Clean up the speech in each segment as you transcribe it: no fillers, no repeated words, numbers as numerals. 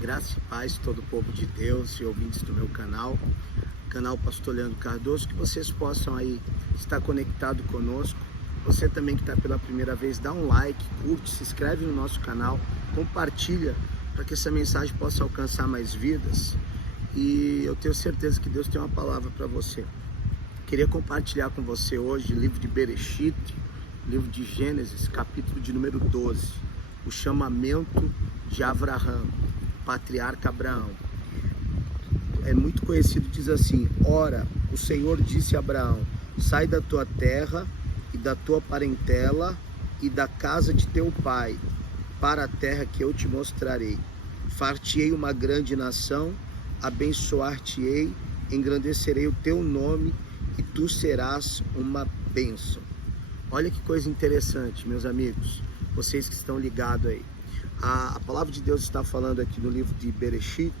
Graça e paz todo o povo de Deus e ouvintes do meu canal Pastor Leandro Cardoso, que vocês possam aí estar conectado conosco. Você também que está pela primeira vez, dá um like, curte, se inscreve no nosso canal, compartilha para que essa mensagem possa alcançar mais vidas. E eu tenho certeza que Deus tem uma palavra para você. Queria compartilhar com você hoje o livro de Bereshit, livro de Gênesis, capítulo de número 12, o chamamento de Avraham, patriarca Abraão. É muito conhecido, diz assim: ora, o Senhor disse a Abraão: sai da tua terra e da tua parentela e da casa de teu pai, para a terra que eu te mostrarei. Far-te-ei uma grande nação, abençoar-te-ei, engrandecerei o teu nome e tu serás uma bênção. Olha que coisa interessante, meus amigos, vocês que estão ligados aí. A palavra de Deus está falando aqui no livro de Bereshit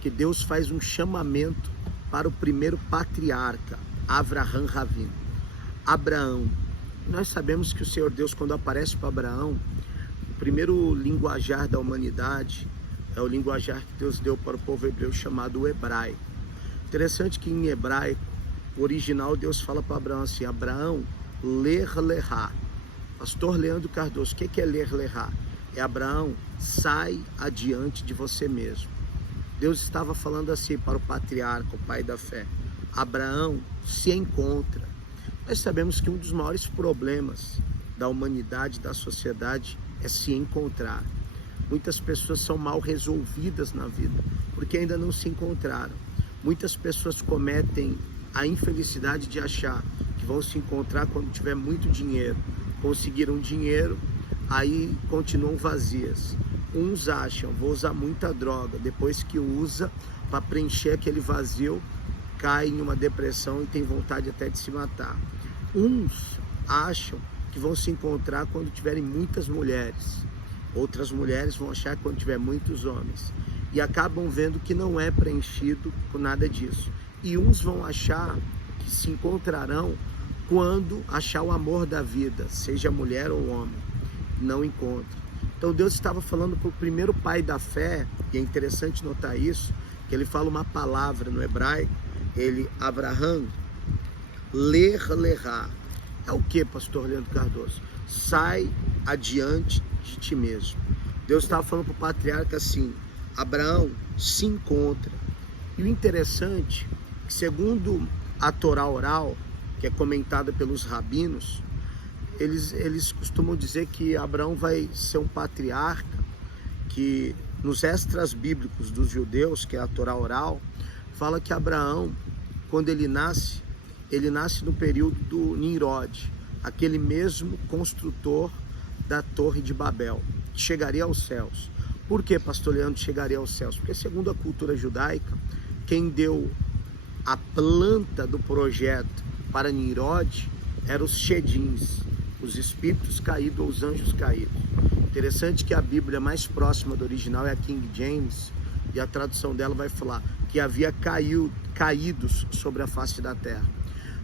que Deus faz um chamamento para o primeiro patriarca, Avraham Avinu, Abraão. Nós sabemos que o Senhor Deus, quando aparece para Abraão, o primeiro linguajar da humanidade é o linguajar que Deus deu para o povo hebreu, chamado o hebraico. Interessante que em hebraico, o original, Deus fala para Abraão assim: Abraão, ler lehá. Pastor Leandro Cardoso, o que é ler lehá? É: Abraão, sai adiante de você mesmo. Deus estava falando assim para o patriarca, o pai da fé: Abraão, se encontra. Nós sabemos que um dos maiores problemas da humanidade, da sociedade, é se encontrar. Muitas pessoas são mal resolvidas na vida, porque ainda não se encontraram. Muitas pessoas cometem a infelicidade de achar que vão se encontrar quando tiver muito dinheiro. Conseguiram dinheiro, aí continuam vazias. Uns acham: vou usar muita droga, depois que usa, para preencher aquele vazio, cai em uma depressão e tem vontade até de se matar. Uns acham que vão se encontrar quando tiverem muitas mulheres. Outras mulheres vão achar que quando tiver muitos homens. E acabam vendo que não é preenchido com nada disso. E uns vão achar que se encontrarão quando achar o amor da vida, seja mulher ou homem. Não encontra. Então Deus estava falando para o primeiro pai da fé, e é interessante notar isso, que ele fala uma palavra no hebraico, ele, Avraham, ler lehá. É o que, pastor Leandro Cardoso? Sai adiante de ti mesmo. Deus estava falando para o patriarca assim: Abraão, se encontra. E o interessante, que segundo a Torá oral, que é comentada pelos rabinos, eles costumam dizer que Abraão vai ser um patriarca que, nos extras bíblicos dos judeus, que é a Torá oral, fala que Abraão, quando ele nasce no período do Nimrod, aquele mesmo construtor da Torre de Babel, que chegaria aos céus. Por que, pastor Leandro, chegaria aos céus? Porque, segundo a cultura judaica, quem deu a planta do projeto para Nimrod eram os Shedins, os espíritos caídos ou os anjos caídos. Interessante que a Bíblia mais próxima do original é a King James, e a tradução dela vai falar que havia caídos sobre a face da terra.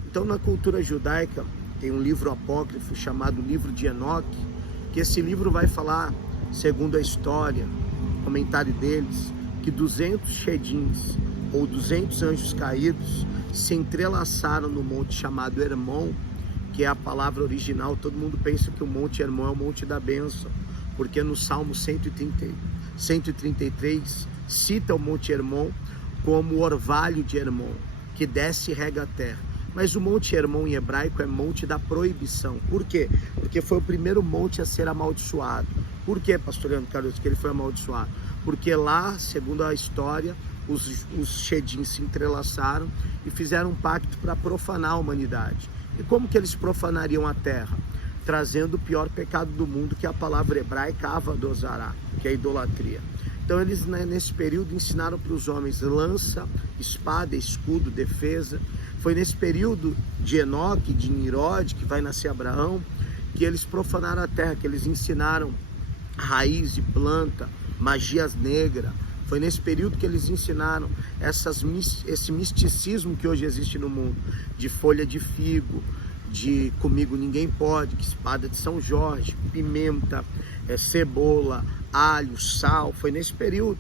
Então, na cultura judaica, tem um livro apócrifo chamado Livro de Enoque, que esse livro vai falar, segundo a história, comentário deles, que 200 Shedins, ou 200 anjos caídos, se entrelaçaram no monte chamado Hermon, que é a palavra original. Todo mundo pensa que o Monte Hermon é o Monte da Bênção, porque no Salmo 133 cita o Monte Hermon como o orvalho de Hermon, que desce e rega a terra. Mas o Monte Hermon em hebraico é Monte da Proibição. Por quê? Porque foi o primeiro monte a ser amaldiçoado. Por quê, pastor Leandro Cardoso, que ele foi amaldiçoado? Porque lá, segundo a história, os Shedins se entrelaçaram e fizeram um pacto para profanar a humanidade. E como que eles profanariam a terra? Trazendo o pior pecado do mundo, que é a palavra hebraica Avadozará, que é a idolatria. Então eles, nesse período, ensinaram para os homens lança, espada, escudo, defesa. Foi nesse período de Enoque, de Nimrod, que vai nascer Abraão, que eles profanaram a terra, que eles ensinaram raiz e planta, magias negras. Foi nesse período que eles ensinaram esse misticismo que hoje existe no mundo, de folha de figo, de comigo ninguém pode, que espada de São Jorge, pimenta, cebola, alho, sal. Foi nesse período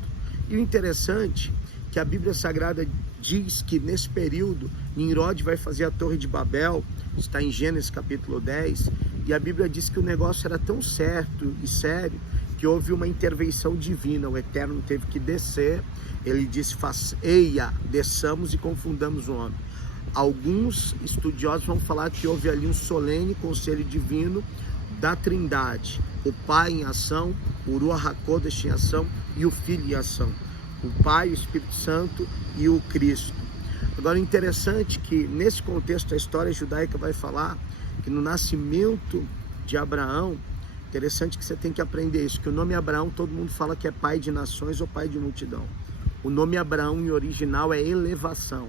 E o interessante é que a Bíblia Sagrada diz que nesse período Nimrod vai fazer a Torre de Babel, está em Gênesis capítulo 10, e a Bíblia diz que o negócio era tão certo e sério que houve uma intervenção divina. O Eterno teve que descer. Ele disse: eia, desçamos e confundamos o homem. Alguns estudiosos vão falar que houve ali um solene conselho divino da Trindade, o Pai em ação, o Ruach HaKodesh em ação e o Filho em ação, o Pai, o Espírito Santo e o Cristo. Agora, interessante que nesse contexto a história judaica vai falar que no nascimento de Abraão, interessante que você tem que aprender isso, que o nome Abraão todo mundo fala que é pai de nações ou pai de multidão. O nome Abraão em original é elevação.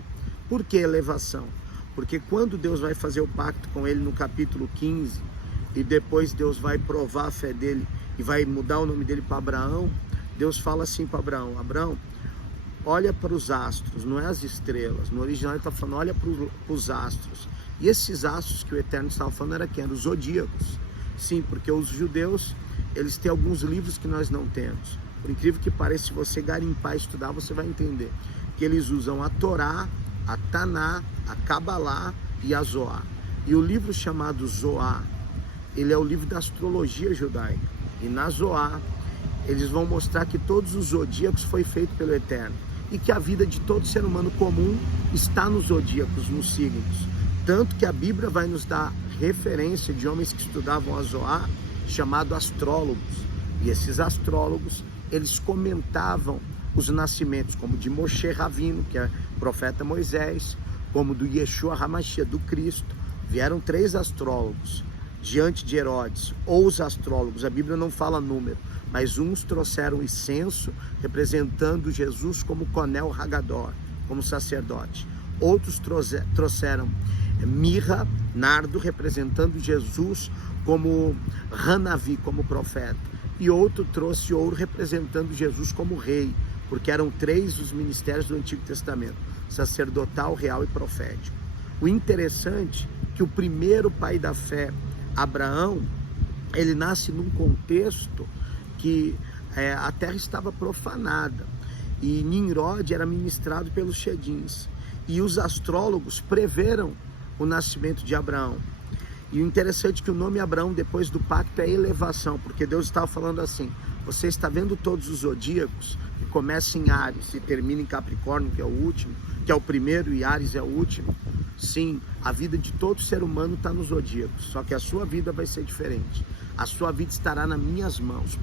Por que elevação? Porque quando Deus vai fazer o pacto com ele no capítulo 15, e depois Deus vai provar a fé dele e vai mudar o nome dele para Abraão, Deus fala assim para Abraão: Abraão, olha para os astros, não é as estrelas. No original ele está falando, olha para os astros. E esses astros que o Eterno estava falando era quem? Eram os zodíacos. Sim, porque os judeus, eles têm alguns livros que nós não temos. Por incrível que pareça, se você garimpar e estudar, você vai entender que eles usam a Torá, a Taná, a Cabalá e a Zoá. E o livro chamado Zoá, ele é o livro da astrologia judaica. E na Zoá, eles vão mostrar que todos os zodíacos foi feito pelo Eterno. E que a vida de todo ser humano comum está nos zodíacos, nos signos. Tanto que a Bíblia vai nos dar referência de homens que estudavam a Zoá, chamados astrólogos. E esses astrólogos, eles comentavam os nascimentos, como de Moshe Rabino, que é profeta Moisés, como do Yeshua HaMashiach, do Cristo. Vieram 3 astrólogos diante de Herodes, ou os astrólogos, a Bíblia não fala número, mas uns trouxeram incenso, representando Jesus como Conel Hagador, como sacerdote. Outros trouxeram mirra, nardo, representando Jesus como Hanavi, como profeta. E outro trouxe ouro, representando Jesus como rei, porque eram 3 os ministérios do Antigo Testamento: sacerdotal, real e profético. O interessante é que o primeiro pai da fé, Abraão, ele nasce num contexto que a terra estava profanada e Nimrod era ministrado pelos Chedins, e os astrólogos preveram o nascimento de Abraão. E o interessante é que o nome Abraão depois do pacto é elevação, porque Deus estava falando assim: você está vendo todos os zodíacos que começam em Áries e terminam em Capricórnio, que é o último, que é o primeiro, e Áries é o último? Sim, a vida de todo ser humano está nos zodíacos, só que a sua vida vai ser diferente. A sua vida estará nas minhas mãos.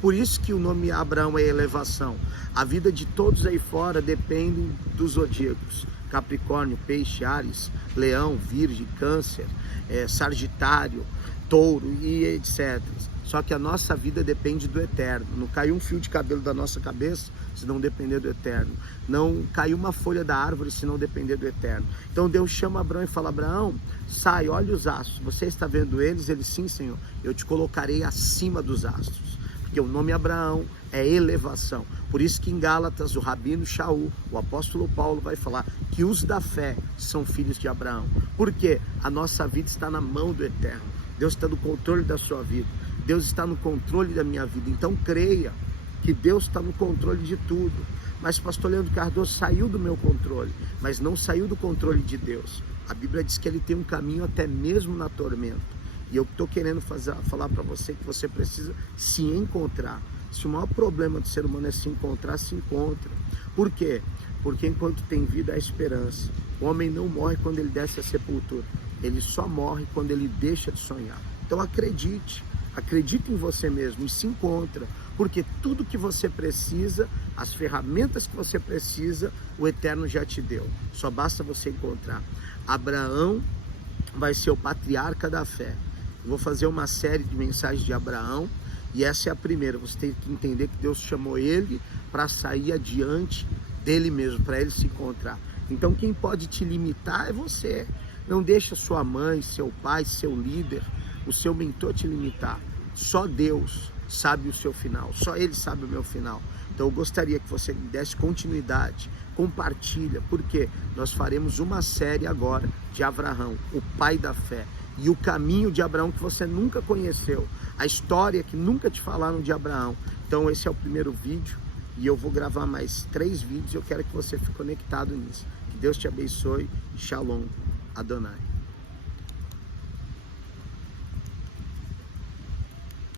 Por isso que o nome Abraão é elevação. A vida de todos aí fora depende dos zodíacos: Capricórnio, Peixe, Áries, Leão, Virgem, Câncer, Sagitário, Touro e etc. Só que a nossa vida depende do Eterno. Não cai um fio de cabelo da nossa cabeça se não depender do Eterno. Não cai uma folha da árvore se não depender do Eterno. Então Deus chama Abraão e fala: Abraão, sai, olha os astros. Você está vendo eles? Ele: sim, Senhor. Eu te colocarei acima dos astros. Porque o nome Abraão é elevação. Por isso que em Gálatas o Rabino Shaul, o apóstolo Paulo, vai falar que os da fé são filhos de Abraão. Porque a nossa vida está na mão do Eterno. Deus está no controle da sua vida. Deus está no controle da minha vida. Então creia que Deus está no controle de tudo. Mas pastor Leandro Cardoso, saiu do meu controle, mas não saiu do controle de Deus. A Bíblia diz que ele tem um caminho até mesmo na tormenta. E eu estou querendo falar para você que você precisa se encontrar. Se o maior problema do ser humano é se encontrar, se encontra. Por quê? Porque enquanto tem vida, há esperança. O homem não morre quando ele desce à sepultura. Ele só morre quando ele deixa de sonhar. Então acredite em você mesmo e se encontra. Porque tudo que você precisa, as ferramentas que você precisa, o Eterno já te deu. Só basta você encontrar. Abraão vai ser o patriarca da fé. Eu vou fazer uma série de mensagens de Abraão, e essa é a primeira. Você tem que entender que Deus chamou ele para sair adiante dele mesmo, para ele se encontrar. Então quem pode te limitar é você. Não deixa sua mãe, seu pai, seu líder, o seu mentor te limitar. Só Deus sabe o seu final, só Ele sabe o meu final. Então eu gostaria que você me desse continuidade, compartilha, porque nós faremos uma série agora de Abraão, o pai da fé, e o caminho de Abraão que você nunca conheceu, a história que nunca te falaram de Abraão. Então esse é o primeiro vídeo, E eu vou gravar mais 3 vídeos e eu quero que você fique conectado nisso. Que Deus te abençoe. Shalom. Adonai.